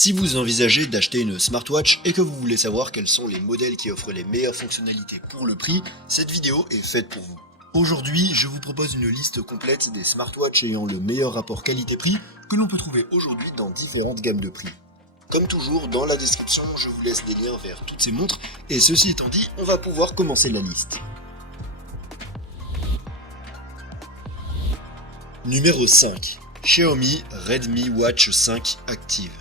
Si vous envisagez d'acheter une smartwatch et que vous voulez savoir quels sont les modèles qui offrent les meilleures fonctionnalités pour le prix, cette vidéo est faite pour vous. Aujourd'hui, je vous propose une liste complète des smartwatches ayant le meilleur rapport qualité-prix que l'on peut trouver aujourd'hui dans différentes gammes de prix. Comme toujours, dans la description, je vous laisse des liens vers toutes ces montres, et ceci étant dit, on va pouvoir commencer la liste. Numéro 5. Xiaomi Redmi Watch 5 Active.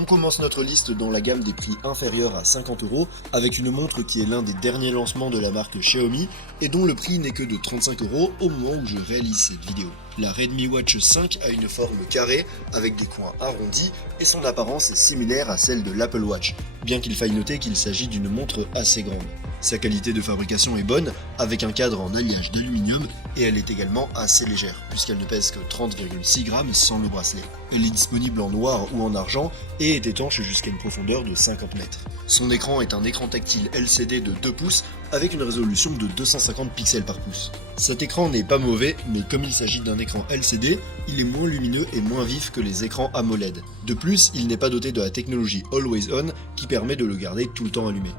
On commence notre liste dans la gamme des prix inférieurs à 50€ avec une montre qui est l'un des derniers lancements de la marque Xiaomi et dont le prix n'est que de 35€ au moment où je réalise cette vidéo. La Redmi Watch 5 a une forme carrée avec des coins arrondis et son apparence est similaire à celle de l'Apple Watch, bien qu'il faille noter qu'il s'agit d'une montre assez grande. Sa qualité de fabrication est bonne, avec un cadre en alliage d'aluminium, et elle est également assez légère, puisqu'elle ne pèse que 30,6 grammes sans le bracelet. Elle est disponible en noir ou en argent, et est étanche jusqu'à une profondeur de 50 mètres. Son écran est un écran tactile LCD de 2 pouces, avec une résolution de 250 pixels par pouce. Cet écran n'est pas mauvais, mais comme il s'agit d'un écran LCD, il est moins lumineux et moins vif que les écrans AMOLED. De plus, il n'est pas doté de la technologie Always On, qui permet de le garder tout le temps allumé.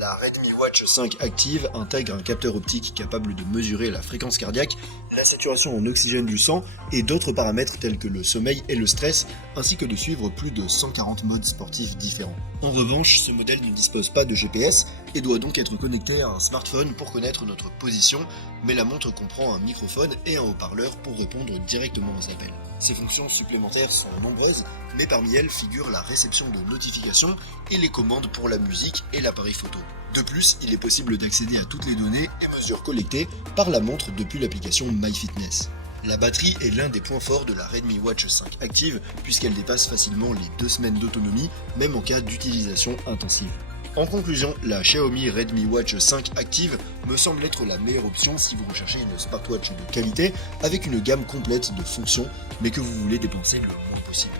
La Redmi Watch 5 Active intègre un capteur optique capable de mesurer la fréquence cardiaque, la saturation en oxygène du sang et d'autres paramètres tels que le sommeil et le stress, ainsi que de suivre plus de 140 modes sportifs différents. En revanche, ce modèle ne dispose pas de GPS et doit donc être connecté à un smartphone pour connaître notre position, mais la montre comprend un microphone et un haut-parleur pour répondre directement aux appels. Ces fonctions supplémentaires sont nombreuses, mais parmi elles figurent la réception de notifications et les commandes pour la musique et l'appareil photo. De plus, il est possible d'accéder à toutes les données et mesures collectées par la montre depuis l'application MyFitness. La batterie est l'un des points forts de la Redmi Watch 5 Active puisqu'elle dépasse facilement les 2 semaines d'autonomie, même en cas d'utilisation intensive. En conclusion, la Xiaomi Redmi Watch 5 Active me semble être la meilleure option si vous recherchez une smartwatch de qualité avec une gamme complète de fonctions, mais que vous voulez dépenser le moins possible.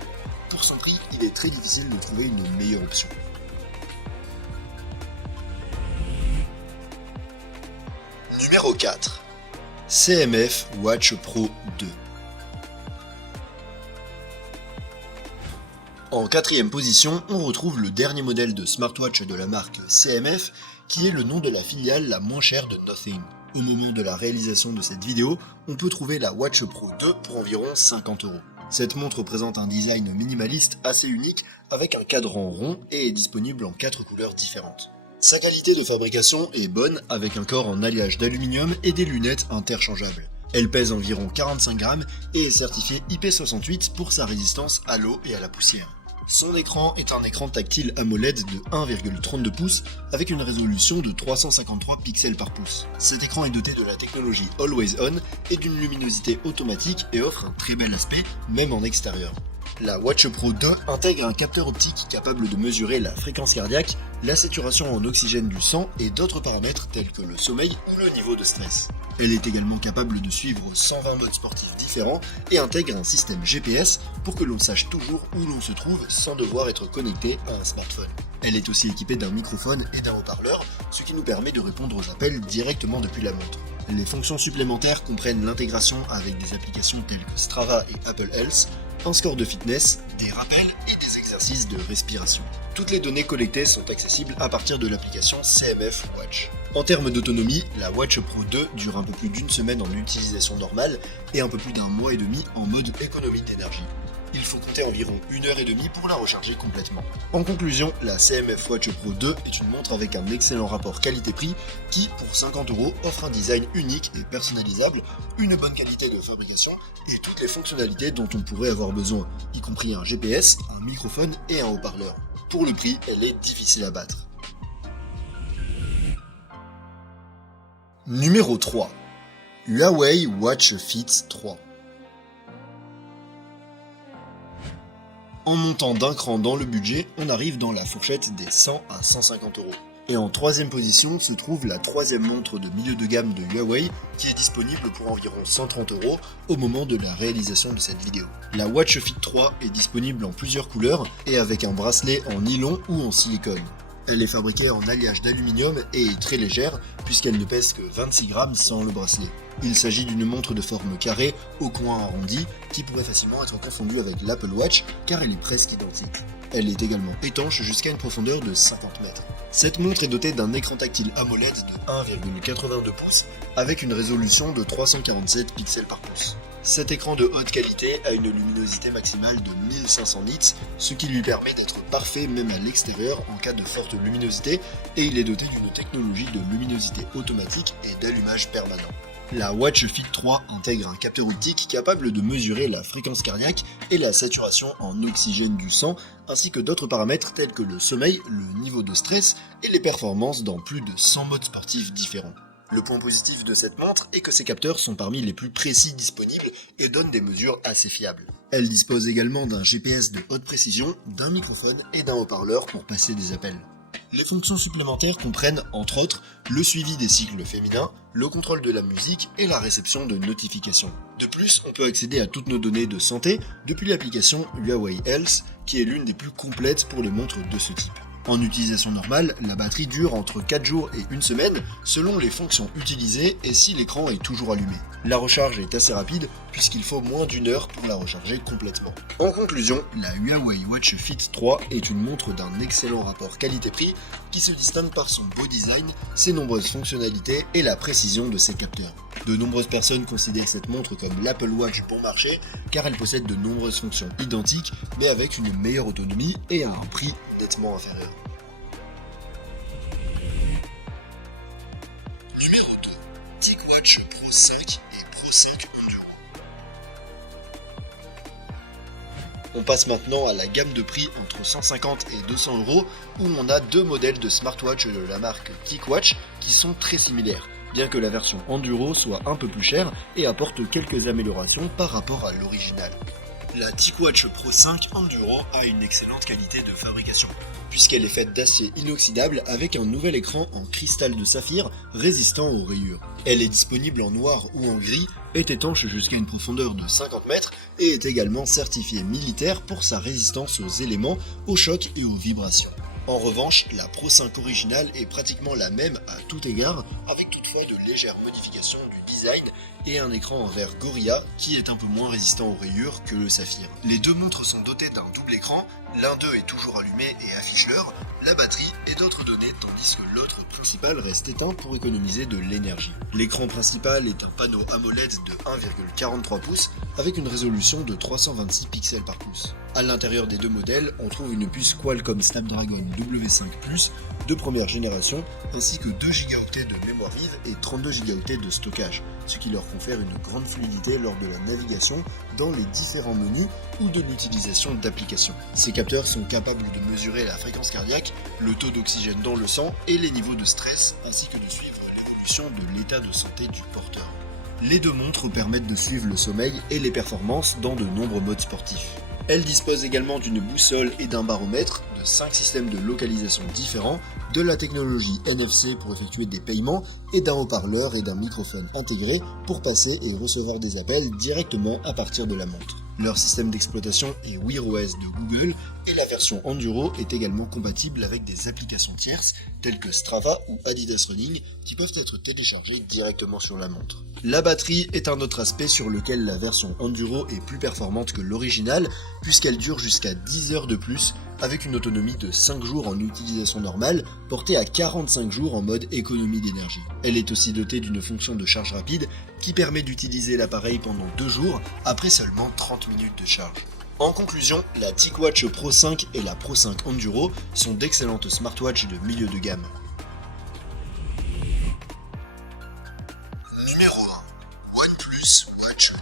Pour son prix, il est très difficile de trouver une meilleure option. Numéro 4. CMF Watch Pro 2. En quatrième position, on retrouve le dernier modèle de smartwatch de la marque CMF, qui est le nom de la filiale la moins chère de Nothing. Au moment de la réalisation de cette vidéo, on peut trouver la Watch Pro 2 pour environ 50€. Cette montre présente un design minimaliste assez unique avec un cadran rond et est disponible en 4 couleurs différentes. Sa qualité de fabrication est bonne avec un corps en alliage d'aluminium et des lunettes interchangeables. Elle pèse environ 45 grammes et est certifiée IP68 pour sa résistance à l'eau et à la poussière. Son écran est un écran tactile AMOLED de 1,32 pouces avec une résolution de 353 pixels par pouce. Cet écran est doté de la technologie Always On et d'une luminosité automatique et offre un très bel aspect même en extérieur. La Watch Pro 2 intègre un capteur optique capable de mesurer la fréquence cardiaque, la saturation en oxygène du sang et d'autres paramètres tels que le sommeil ou le niveau de stress. Elle est également capable de suivre 120 modes sportifs différents et intègre un système GPS pour que l'on sache toujours où l'on se trouve sans devoir être connecté à un smartphone. Elle est aussi équipée d'un microphone et d'un haut-parleur, ce qui nous permet de répondre aux appels directement depuis la montre. Les fonctions supplémentaires comprennent l'intégration avec des applications telles que Strava et Apple Health, un score de fitness, des rappels et des exercices de respiration. Toutes les données collectées sont accessibles à partir de l'application CMF Watch. En termes d'autonomie, la Watch Pro 2 dure un peu plus d'une semaine en utilisation normale et un peu plus d'un mois et demi en mode économie d'énergie. Il faut compter environ 1h30 pour la recharger complètement. En conclusion, la CMF Watch Pro 2 est une montre avec un excellent rapport qualité-prix qui, pour 50€, offre un design unique et personnalisable, une bonne qualité de fabrication et toutes les fonctionnalités dont on pourrait avoir besoin, y compris un GPS, un microphone et un haut-parleur. Pour le prix, elle est difficile à battre. Numéro 3. Huawei Watch Fit 3. En montant d'un cran dans le budget, on arrive dans la fourchette des 100 à 150€. Et en troisième position se trouve la troisième montre de milieu de gamme de Huawei qui est disponible pour environ 130€ au moment de la réalisation de cette vidéo. La Watch Fit 3 est disponible en plusieurs couleurs et avec un bracelet en nylon ou en silicone. Elle est fabriquée en alliage d'aluminium et est très légère puisqu'elle ne pèse que 26 grammes sans le bracelet. Il s'agit d'une montre de forme carrée au coin arrondi qui pourrait facilement être confondue avec l'Apple Watch car elle est presque identique. Elle est également étanche jusqu'à une profondeur de 50 mètres. Cette montre est dotée d'un écran tactile AMOLED de 1,82 pouces avec une résolution de 347 pixels par pouce. Cet écran de haute qualité a une luminosité maximale de 1500 nits, ce qui lui permet d'être parfait même à l'extérieur en cas de forte luminosité, et il est doté d'une technologie de luminosité automatique et d'allumage permanent. La Watch Fit 3 intègre un capteur optique capable de mesurer la fréquence cardiaque et la saturation en oxygène du sang, ainsi que d'autres paramètres tels que le sommeil, le niveau de stress et les performances dans plus de 100 modes sportifs différents. Le point positif de cette montre est que ces capteurs sont parmi les plus précis disponibles et donnent des mesures assez fiables. Elle dispose également d'un GPS de haute précision, d'un microphone et d'un haut-parleur pour passer des appels. Les fonctions supplémentaires comprennent, entre autres, le suivi des cycles féminins, le contrôle de la musique et la réception de notifications. De plus, on peut accéder à toutes nos données de santé depuis l'application Huawei Health, qui est l'une des plus complètes pour les montres de ce type. En utilisation normale, la batterie dure entre 4 jours et 1 semaine selon les fonctions utilisées et si l'écran est toujours allumé. La recharge est assez rapide puisqu'il faut moins d'1 heure pour la recharger complètement. En conclusion, la Huawei Watch Fit 3 est une montre d'un excellent rapport qualité-prix qui se distingue par son beau design, ses nombreuses fonctionnalités et la précision de ses capteurs. De nombreuses personnes considèrent cette montre comme l'Apple Watch bon marché car elle possède de nombreuses fonctions identiques mais avec une meilleure autonomie et à un prix nettement inférieur. Numéro 2. TicWatch Pro 5 et Pro 5 Enduro. On passe maintenant à la gamme de prix entre 150 et 200 euros où on a deux modèles de smartwatch de la marque TicWatch qui sont très similaires, bien que la version Enduro soit un peu plus chère et apporte quelques améliorations par rapport à l'original. La TicWatch Pro 5 Enduro a une excellente qualité de fabrication, puisqu'elle est faite d'acier inoxydable avec un nouvel écran en cristal de saphir résistant aux rayures. Elle est disponible en noir ou en gris, est étanche jusqu'à une profondeur de 50 mètres et est également certifiée militaire pour sa résistance aux éléments, aux chocs et aux vibrations. En revanche, la Pro 5 originale est pratiquement la même à tout égard, avec toutefois de légères modifications du design et un écran en verre Gorilla qui est un peu moins résistant aux rayures que le saphir. Les deux montres sont dotées d'un double écran, l'un d'eux est toujours allumé et affiche l'heure, la batterie et d'autres données, tandis que l'autre principal reste éteint pour économiser de l'énergie. L'écran principal est un panneau AMOLED de 1,43 pouces avec une résolution de 326 pixels par pouce. À l'intérieur des deux modèles, on trouve une puce Qualcomm Snapdragon W5 Plus de première génération, ainsi que 2 Go de mémoire vive et 32 Go de stockage, ce qui leur confère une grande fluidité lors de la navigation dans les différents menus ou de l'utilisation d'applications. Ces capteurs sont capables de mesurer la fréquence cardiaque, le taux d'oxygène dans le sang et les niveaux de stress, ainsi que de suivre l'évolution de l'état de santé du porteur. Les deux montres permettent de suivre le sommeil et les performances dans de nombreux modes sportifs. Elle dispose également d'une boussole et d'un baromètre, de 5 systèmes de localisation différents, de la technologie NFC pour effectuer des paiements et d'un haut-parleur et d'un microphone intégré pour passer et recevoir des appels directement à partir de la montre. Leur système d'exploitation est Wear OS de Google et la version Enduro est également compatible avec des applications tierces telles que Strava ou Adidas Running qui peuvent être téléchargées directement sur la montre. La batterie est un autre aspect sur lequel la version Enduro est plus performante que l'original puisqu'elle dure jusqu'à 10 heures de plus avec une autonomie de 5 jours en utilisation normale portée à 45 jours en mode économie d'énergie. Elle est aussi dotée d'une fonction de charge rapide qui permet d'utiliser l'appareil pendant 2 jours après seulement 30 minutes de charge. En conclusion, la TicWatch Pro 5 et la Pro 5 Enduro sont d'excellentes smartwatches de milieu de gamme. Numéro 1. OnePlus Watch 2.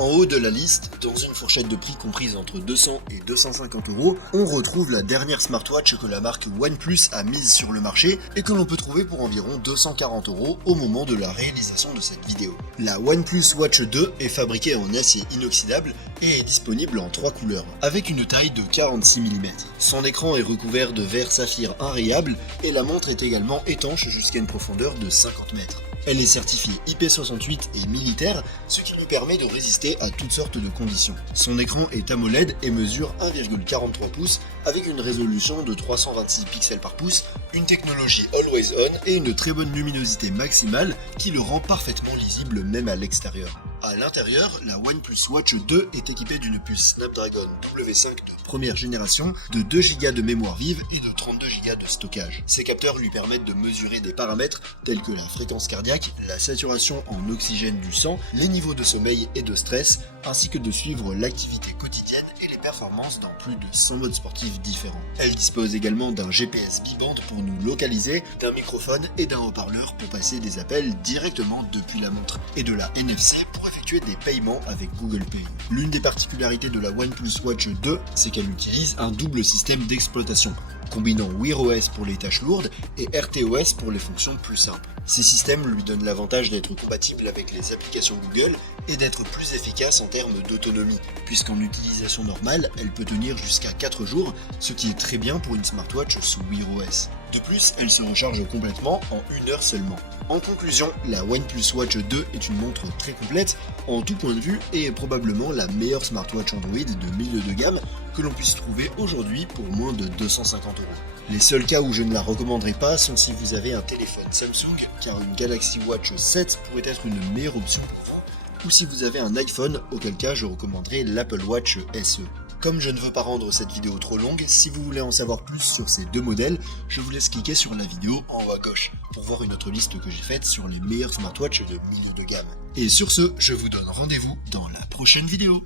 En haut de la liste, dans une fourchette de prix comprise entre 200 et 250 euros, on retrouve la dernière smartwatch que la marque OnePlus a mise sur le marché et que l'on peut trouver pour environ 240 euros au moment de la réalisation de cette vidéo. La OnePlus Watch 2 est fabriquée en acier inoxydable et est disponible en 3 couleurs, avec une taille de 46 mm. Son écran est recouvert de verre saphir inrayable et la montre est également étanche jusqu'à une profondeur de 50 mètres. Elle est certifiée IP68 et militaire, ce qui lui permet de résister à toutes sortes de conditions. Son écran est AMOLED et mesure 1,43 pouces avec une résolution de 326 pixels par pouce, une technologie Always On et une très bonne luminosité maximale qui le rend parfaitement lisible même à l'extérieur. À l'intérieur, la OnePlus Watch 2 est équipée d'une puce Snapdragon W5 de première génération, de 2 Go de mémoire vive et de 32 Go de stockage. Ces capteurs lui permettent de mesurer des paramètres tels que la fréquence cardiaque, la saturation en oxygène du sang, les niveaux de sommeil et de stress, ainsi que de suivre l'activité quotidienne et les performances dans plus de 100 modes sportifs différents. Elle dispose également d'un GPS biband pour nous localiser, d'un microphone et d'un haut-parleur pour passer des appels directement depuis la montre, et de la NFC pour effectuer des paiements avec Google Pay. L'une des particularités de la OnePlus Watch 2, c'est qu'elle utilise un double système d'exploitation, combinant Wear OS pour les tâches lourdes et RTOS pour les fonctions plus simples. Ces systèmes lui donnent l'avantage d'être compatibles avec les applications Google et d'être plus efficaces en termes d'autonomie, puisqu'en utilisation normale, elle peut tenir jusqu'à 4 jours, ce qui est très bien pour une smartwatch sous Wear OS. De plus, elle se recharge complètement en 1 heure seulement. En conclusion, la OnePlus Watch 2 est une montre très complète en tout point de vue et est probablement la meilleure smartwatch Android de milieu de gamme que l'on puisse trouver aujourd'hui pour moins de 250 €. Les seuls cas où je ne la recommanderais pas sont si vous avez un téléphone Samsung, car une Galaxy Watch 7 pourrait être une meilleure option pour vous, ou si vous avez un iPhone, auquel cas je recommanderais l'Apple Watch SE. Comme je ne veux pas rendre cette vidéo trop longue, si vous voulez en savoir plus sur ces deux modèles, je vous laisse cliquer sur la vidéo en haut à gauche pour voir une autre liste que j'ai faite sur les meilleurs smartwatches de milieu de gamme. Et sur ce, je vous donne rendez-vous dans la prochaine vidéo.